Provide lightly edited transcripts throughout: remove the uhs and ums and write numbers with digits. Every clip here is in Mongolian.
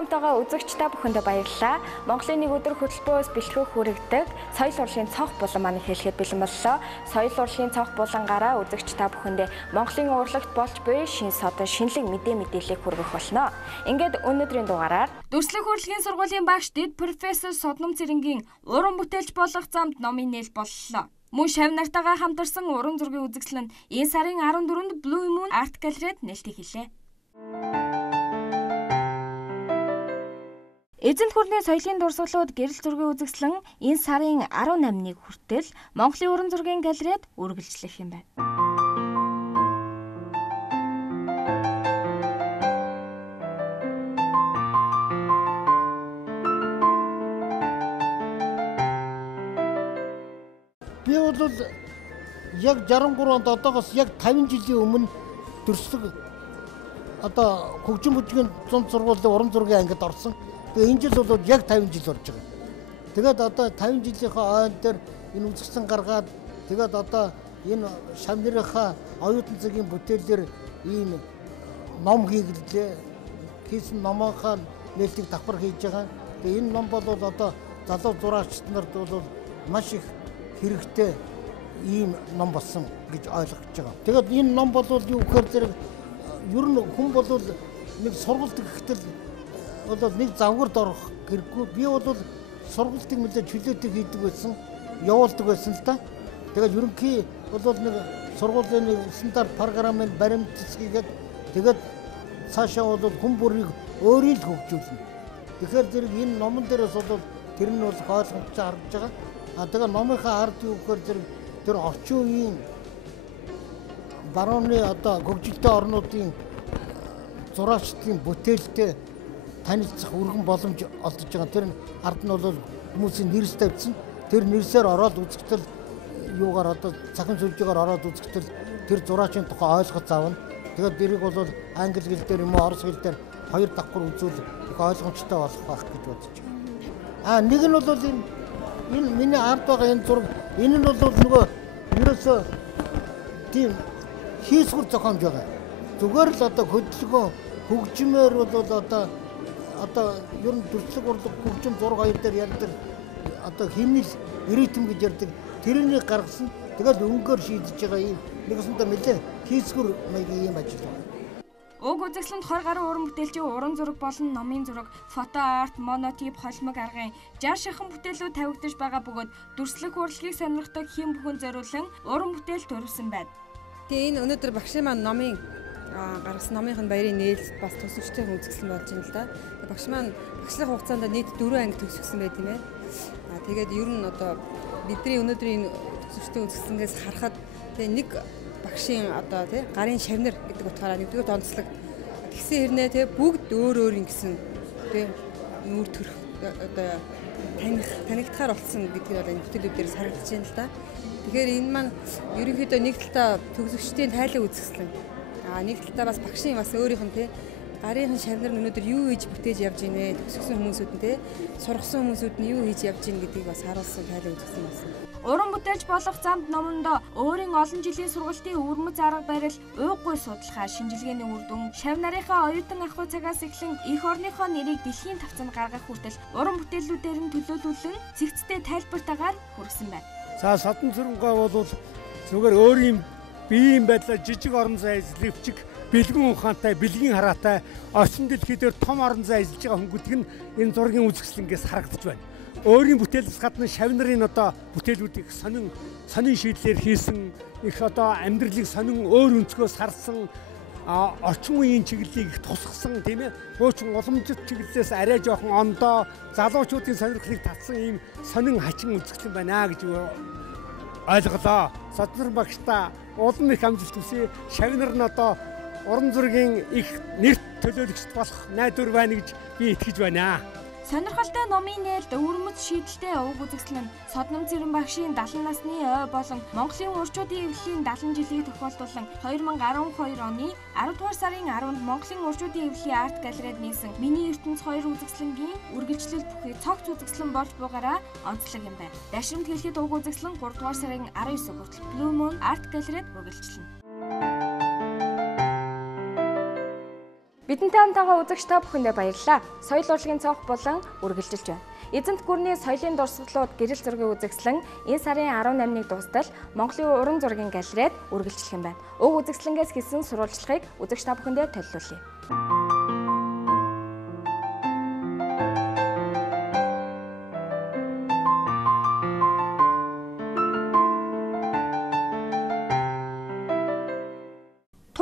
хамтагаа үзэгч та бүхэндээ баярлалаа. Монголын нэг өдөр хөтөлбөрөөс бэлтгэх хүрэгдэг соёл урлагийн цонх булан маань хэлэхэд бэлэн боллоо. Соёл урлагийн цонх булангаараа үзэгч та бүхэндээ Монголын урлагт болж буй шин содон шинэлэг мэдээллийг хүргэх болно. Ингээд өнөөдрийн дугаараар Дүрслэх урлагийн сургуулийн багш дэд профессор Содном Цэрэнгийн уран бүтээлч болох замд номын нээл боллоо. Мөн шав нартайгаа хамтарсан уран зургийн үзэсгэлэн энэ сарын 14-нд Blue Moon Art Gallery-д нээлттэй хэлээ. Эзэнт гүрний соёлын дурсгалууд гэрэл зургийн үзэсгэлэн энэ сарын 18-ны хүртэл Монголын уран зургийн галерейд үргэлжлэх юм байна. Би бол яг 63 онд одоогоос яг 50 жилийн өмнө Дүрслэг одоо хөгжим бүжгийн зунд сургуулийн уран зургийн ангид орсон. Тэгээ энэ жил бол яг 50 жил болж байгаа. Тэгээд одоо 50 жилийнхаа ойн дээр энэ үзэсгэлэн гаргаад тэгээд одоо энэ шавнырынхаа оюутан цагийн бүтээлээр ийм ном хийгэлээ. Хийсэн номынхаа нээлтийг давхар хийж байгаа. Тэгээ энэ ном бол одоо залуу зураачид нарт бол маш их хэрэгтэй ийм ном болсон гэж ойлгож байгаа. Тэгээд энэ ном бол юу гэхээр зэрэг ер нь хүн бол нэг сургалт гэхтэл бол нэг завгарт орох хэрэггүй. Би бол сургалтыг мэдээ чөлөөтэй хийдэг байсан, явуулдаг байсан л да. Тэгээд ерөнхий бол нэг сургуулийн нэг стандарт програмын баримт цэцгээд тэгээд цаашаа бол хүн бүрийг өөрийн л хөгжүүлнэ. Тэгэхээр зэрэг энэ номон дээрээс бол тэр нь бол ойлгомжтой харагдаж байгаа. Тэгээд номынхаа ард юу гэхээр зэрэг тэр орчин үеийн барууны одоо хөгжилтэй орнуудын зураачдын бүтээлтэй танилцах өргөн боломж олдож байгаа. Тэр ард нь бол хүмүүсийн нэрс тавьсан. Тэр нэрсээр ороод үзэхдээ юугаар одоо цахим сүлжээгээр ороод үзэхдээ тэр зураачийн тухай ойлгох заавна. Тэгээд дэрийг бол англи хэл дээр юм уу орос хэл дээр хоёр давхар үзүүл их ойлгомжтой болох байх гэж бодож байна. Нэг нь бол энэ миний ард байгаа энэ зураг энэ нь бол нөгөө ерөөсөө тийм хийсгэр зохиомж байгаа. Зүгээр л одоо хөдөлгөөн хөгжмөр бол одоо ер нь Дүрслэг урлаг хөгжим зураг хоёр дээр ярьдаг одоо химнэл ритм гэж ярьдаг тэрнийг гаргасан. Тэгээд өнгөөр шийдэж байгаа юм нэгсэндээ нэлээ хийсгэр маягийн юм ажил байна. Уг үзэсгэлэнд 20 гаруй уран бүтээлчийн уран зураг болон номын зураг, фото арт, монотип, холимог аргын 60 шахан бүтээлүүд тавигдаж байгаа бөгөөд Дүрслэх урлагийг сонирхдаг хэм бүхэн зориулан уран бүтээл төрүүлсэн байна. Тэгээ энэ өнөөдөр багшийн маань номын гаргасан номынх нь баярын нээлт бас төсөвчтэй үзэсгэлэн болж байна л да. Багш маань багшлах хугацаанд нийт 4 анги төгсгсөн байт юм байна. Тэгээд ер нь одоо бидний өнөөдрийн төсөвчтэй үзэсгэлэнгээс харахад тэгээ нэг багшийн одоо тий гарын шавнар гэдэг утгаараа нэгдүгээр онцлог тэгсэн хэрнээ тий бүгд өөр өөр ингэсэн тий нүүр төрх одоо танигдахаар болсон гэдгийг бол энэ бүтээлүүдээр харагдаж байна л да. Тэгэхээр энэ маань ерөнхийдөө нэг талдаа төгсөгчдийн тайлан үзэсгэлэн нэг талдаа бас багшийн бас өөрийнх нь тий гарын шавнар нь өнөөдөр юу хийж бүтээж явж гинэ төгсгсөн хүмүүсүүд нь тий сургасан хүмүүсүүд нь юу хийж явж гин гэдгийг бас харуулсан тайлан үзэсгэлэн болсон. Уран бүтээлч болох замд номонд өөрийн олон жилийн сургалтын өвөрмөц арга барил, ууггүй судалгаа, шинжилгээний үр дүн, шав нарынхаа оюутан ахуй цагаас эхлэн эх орныхоо нэрийг дэлхийн тавцанд гаргах хүртэл уран бүтээлүүдээр нь төлөөлүүлэн цэгцтэй тайлбартаагаар хүргэсэн байна. За Содон Цэрэнгээ бол зүгээр өөрийн биеийн байдлаар жижиг орон зай эзлэвчиг, бэлгэн ухаантай, бэлгийн хараатай, орчин дэлхий дээр том орон зай эзэлж байгаа хүмүүдэг нь энэ зургийн үзэсгэлэнгээс харагдаж байна. Өөрийн бүтээлээс гадна шав нарын одоо бүтээлүүдийг сонин шийдлээр хийсэн их одоо амьдралыг сонин өөр өнцгөөс харсан орчин үеийн чиглэлийг их тусгасан тийм ээ хуучин уламжит чиглэлээс арай жоохон ондоо залуучуудын сонирхлыг татсан ийм сонин хачин үзэсгэлэн байна гэж ойлголоо. Содон багштай улам их амжилт хүсье. Шав нар нь одоо уран зургийн их нэрт төлөөлөгчд болох найдвар байна гэж би итгэж байна. Сонирхолтой номын нээлт өвөрмөц шийдэлтэй уг үзэсгэлэн Содном Цэрэн багшийн 70 насны ой болон Монголын урчуудын эвлэлийн 70 жилийг тохиолдуулан 2012 оны 10 дугаар сарын 10-нд Монголын урчуудын эвлэлийн арт галерейд нээсэн Миний ертөнц 2 үзэсгэлэнгийн үргэлжлэл бүхий цогц үзэсгэлэн болж бугаараа онцлог юм байна. Дашрамт хэлэхэд уг үзэсгэлэн 3 дугаар сарын 19 хүртэл Blue Moon Art Gallery-д үргэлжлэнэ. Бид Бидэнтэй хамтаага үзэгч та бүхэндээ баярлалаа. Соёл урлагийн цонх болон үргэлжилж байна. Эзэнт гүрний соёлын дурсгалууд гэрэл зургийг үзэсгэлэн энэ сарын 18-ны дуустал Монголын уран зургийн галерейд үргэлжлэх юм байна. Уг үзэсгэлэнгээс хийсэн сурвалжлагыг үзэгч та бүхэндээ төлөвлөе.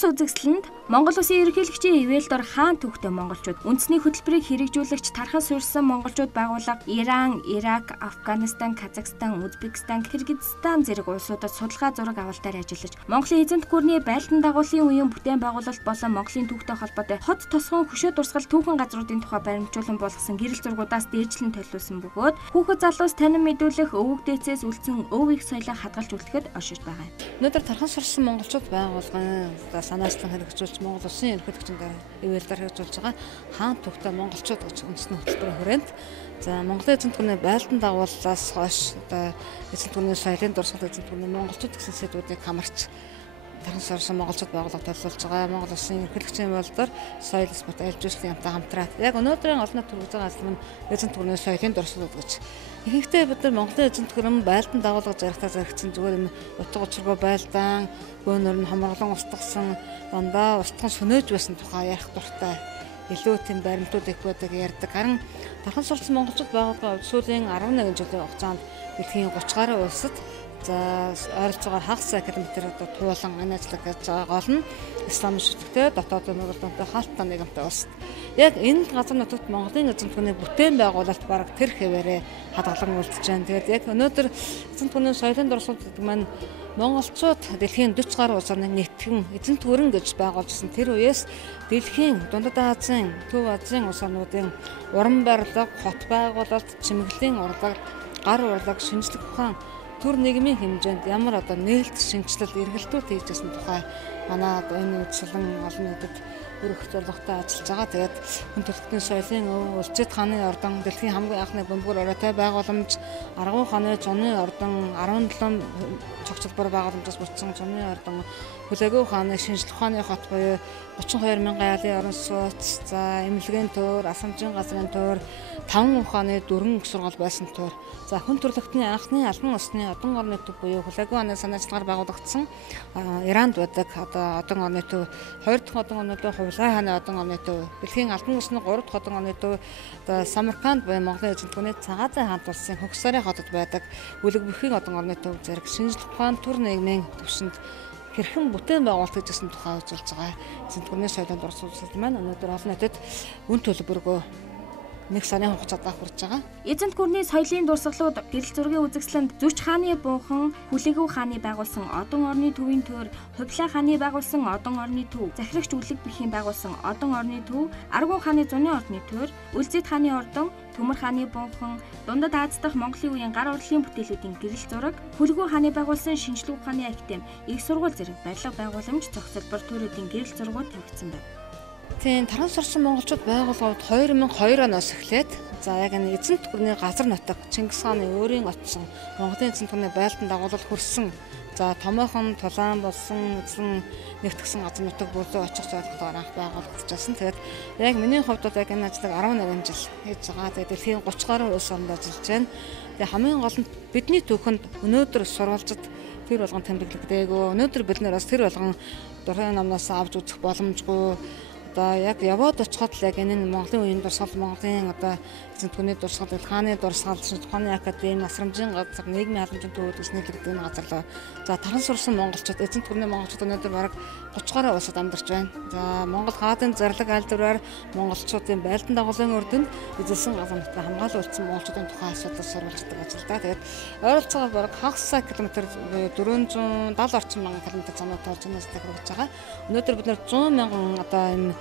Тус үзэсгэлэнд Монгол Улсын ерөнхийлөгчийн ивэлдор хаан түүхтэй монголчууд, үндэсний хөтөлбөрийг хэрэгжүүлэгч тархас суурьсан монголчууд байгууллага Иран, Ирак, Афганистан, Казахстан, Узбекистан, Кыргызстан зэрэг улсуудад судалгаа зураг авалтаар ажиллаж, Монголын эзэнт гүрний байлдан дагуулын үеийн бүтээн байгуулалт болон Монголын түүхтэй холбоотой хот тосгон хөшөө дурсгал түүхэн газруудын тухай баримтжуулан болгосон гэрэл зургуудаас дээжлэн төлөвлөсөн бөгөөд хүүхэд залуус танин мэдүүлэх өвөг дээцээс үлдсэн өв их соёлоо хадгалж үлдэхэд оршиж байгаа юм. Өнөөдөр тархас суурьсан монголчууд байгуулгын санаачлан хэрэгжүүлж Монгол Улсын ерөнхийлөгчөнд ивэлдор хэрэгжүүлж байгаа хаан түүхтэй монголчууд гэж үндэсний хөтөлбөрийн хүрээнд за Монголын эзэнт гүрний байлдан дагууллаас хойш одоо эзэнт гүрний соёлын дурсгал эзэнт гүрний монголчууд гэсэн сэдвүүдийг хамарч тархас суурьсан монголчууд байгууллага төлөвлөж байгаа. Монгол Улсын ерөнхийлөгчийн ивэлдор соёл спорт альжуулалтын хамтаа хамтраад яг өнөөдрийн олон төрөж байгаа албан нь эзэнт гүрний соёлын дурсгал гэж ихэнхдээ бид нар Монголын эзэнт гүрэн байлдан дагуулга зарихтаа зарагдсан зүгээр юм утга учиргүй байлдан гөөнөр нь хамарлан устгасан дандаа устган сүнэж байсан тухай ярих дуртай илүү тийм баримтууд их байдаг ярьдаг. Харин тархан сурсан монголчууд байгуулгын сүүлийн 11 жилийн хугацаанд дэлхийн 30 гаруй улсад за ойролцоогоор хагас академитер одоо туулан энэ ажиллах гэж байгаа гол нь ислам шүтгтэй дотоодын нурлантай хаалттай нэгэнтэй улс. Яг энэ газар нутагт Монголын эзэнт гүрний бүтээн байгуулалт бараг тэр хэвээрээ хадгалан үлдэж байна. Тэгээд яг өнөөдөр эзэнт гүрний соёлын дурсгал гэдэг маань монголчууд дэлхийн 40 гаруй улс орныг нэгтгэн эзэнт гүрэн гэж байгуулжсэн тэр үеэс дэлхийн Дундад Азийн, Төв Азийн улс орнуудын уран барилга, хот байгуулалт, чимэглэлийн урлаг, гар урлаг, шинжлэх ухаан төр нийгмийн хэмжээнд ямар одоо нээлт шинжилэл эргэлтүүд хийжсэн тухай манай энэ үдшилэн олон нийтэд өргөх зорилготой ажиллаж байгаа. Тэгээд хүн төрөлхтний соёлын өв, Улцэт хааны ордон, дэлхийн хамгийн анхны бөмбөр оройтой байгууламж, Аргун хааны зуны ордон, 17 цогцлбор байгууламжаас бүтсэн зуны ордон, Хүлээгүү хааны шинжлэх ухааны хот буюу 32 мянган айлын орон сууц, за эмнэлгийн төр, асамжийн газрын төр, 5 ухааны 4 их сургууль байсан төр. За хүн төрөлхтний анхны албан ёсны одон орны төв буюу Хүлээгүү хааны санаачлагаар байгуулагдсан Иранд байдаг одоо одон орны төв, 2 дахь одон орны төв Хувилгай хааны одон орны төв, дэлхийн албан ёсны 3 дахь одон орны төв одоо Самарканд буюу Монголын эзэнт гүрний Цагаазын хаант улсын Хөгсарын хотод байдаг Үлэг бүхий одон орны төв зэрэг шинжлэх ухаан төр нийгмийн төвшөнд хэрхэн бүтээн байгуулалт гэжсэн тухай үзүүлж байгаа. Эзэнт гүрний соёлын дурсгал маань өнөөдөр олон нийтэд үн төлбөргөө 1 сарын хугацаанд хүрч байгаа. Эзэнт гүрний соёлын дурсгалууд гэрэл зургийн үзэсгэлэнд Зүч хааны бунхан, Хүлээгүү хааны байгуулсан одон орны төвийн төр, Хувилгай хааны байгуулсан одон орны төв, Захирагч Үлэг бүхийн байгуулсан одон орны төв, Аргун хааны зуны орны төр, Үлзэт хааны ордон, Төмөр хааны бунхан, Дундад Аз дахь Монголын үеийн гар урлалын бүтээлүүдийн гэрэл зураг, Хүлээгүү хааны байгуулсан шинжлэх ухааны академи, их сургууль зэрэг барилга байгууламж, зохицолбор төрүүдийн гэрэл зургууд тавигдсан байна. Тийм тархан сурсан монголчууд байгууллагууд 2002 оноос эхлээд за яг энэ эзэнт гүрний газар нутаг Чингис хааны өөрийн очсон Монголын эзэнт гүрний байлдан дагуулалт хүрсэн за томоохон тулаан болсон эзэн нэгтгсэн газар нутаг бүрдээ очих зорилгоор анх байгуулагдчихсан. Тэгээд яг миний хувьд яг энэ ажлыг 11 жил хийж байгаа. Тэгээд дэлхийн 30 гаруй улс орнд ажиллаж байна. Тэгээд хамгийн гол нь бидний түүхэнд өнөөдөр сурвалжид тэр болгон тэмдэглэгдээгүй. Өнөөдөр бид нэр бас тэр болгон дурын номноос авч үзэх боломжгүй. Одоо яг яваад очиход л яг энэ Монголын үеийн дурсгал, Монголын одоо эзэнт гүрний дурсгал, хааны дурсгал, шинжлэх ухааны академи, насрамжийн газар, нийгмийн халамжийн төвөөс нийлэгдэх энэ газар. За тархан сурсан монголчууд, эзэнт гүрний монголчууд өнөөдөр бараг 30 гаруй улсад амьдарч байна. За Монгол хаадын зарлаг аль дураар монголчуудын байлдан дагуулын өрдөнд эзэлсэн газар нутгаа хамгаалуулсан монголчуудын тухай асуудал сурвалждаг ажилдаа. Тэгээд ойролцоогоор бараг хагас километр 470 орчим мянган километр замаар тоолж байгаа байгаа. Өнөөдөр бид нар 100 мянган одоо энэ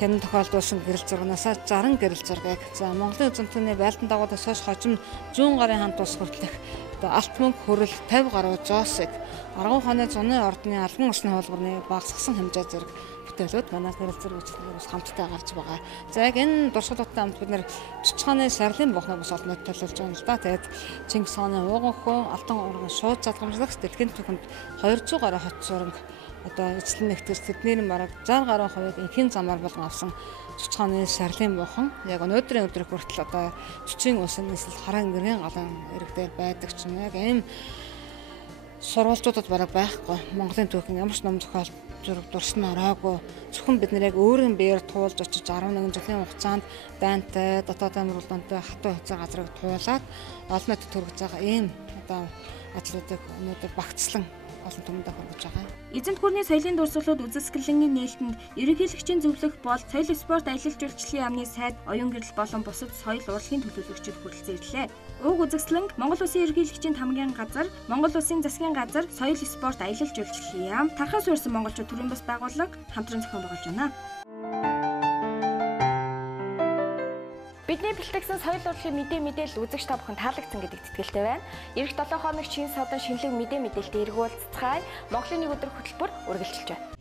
хэн тохиолдуулсан гэрэл зургаас 60 гэрэл зургийг за Монголын эзэнт гүрний байлдан дагуулаас хойш хожим 100 гарын хамт ус хүртэлх одоо алт мөнгө хөрөл 50 гаруй зоосыг Аргун хааны зуны ордны албан ёсны хуулбарны багасгасан хэмжээ зэрэг бүтээлүүд манай гэрэл зураг үйлчлэгээс хамтдаа гарч байгаа. За яг энэ дурсгалуудтай хамт бид нэр Зүч хааны шарлын бухныг бас олон нийтэд төлөвлөж байгаа л да. Тэгээд Чингис хааны ууган хөө алтан урган шууд залгамжлагч дэлхийн түүхэнд 200 гаруй хот зураг одоо эзлэн нэгтгэж тэдний бараг 60 гаруй хувийг энхийн замаар болгон авсан цоцгооны сарлын муухан яг өнөөдрийн өдрөх хүртэл одоо цэцгийн усан эсвэл хараа нэрийн галан иргэдээр байдаг ч юм яг ийм сурвалжуудад бараг байхгүй. Монголын түүхэн ямар ч ном зохиол зураг дурсан ороогүй. Зөвхөн бид нэр яг өөрийн биеэр туулж очиж 11 жилийн хугацаанд дайнтай, дотоод амьруулалттай хатуу хязгаар газрыг туулаад олон нийтэд төрөж байгаа ийм одоо ажлуудыг өнөөдөр багцлан олон түмэнд хүргэж байгаа. Эзэнт гүрний соёлын дурсгалууд үзэсгэлэнгийн нээлтэнд ерөнхийлөгчийн зөвлөх бол соёл спорт аялал жуулчлалын яамны сайд оюун гэрэл болон бусад соёл урлагийн төлөөлөгчид хүрэлцэн ирлээ. Уг үзэсгэлэнг Монгол Улсын ерөнхийлөгчийн тамгын газар, Монгол Улсын засгийн газар, соёл спорт аялал жуулчлалын яам, тархаас суурсан монголчууд төрийн бас байгууллага хамтран зохион байгуулж байна. Бидний бэлтгэсэн соёл урлагийн мэдээлэл үзэгч та бүхэн таалагдсан гэдэгт итгэлтэй байна. Ирэх 7 хоног чин садан шинэлэг мэдээлэлтэй эргүүлцгаая. Монголын нэг өдөр хөтөлбөр үргэлжилж байна.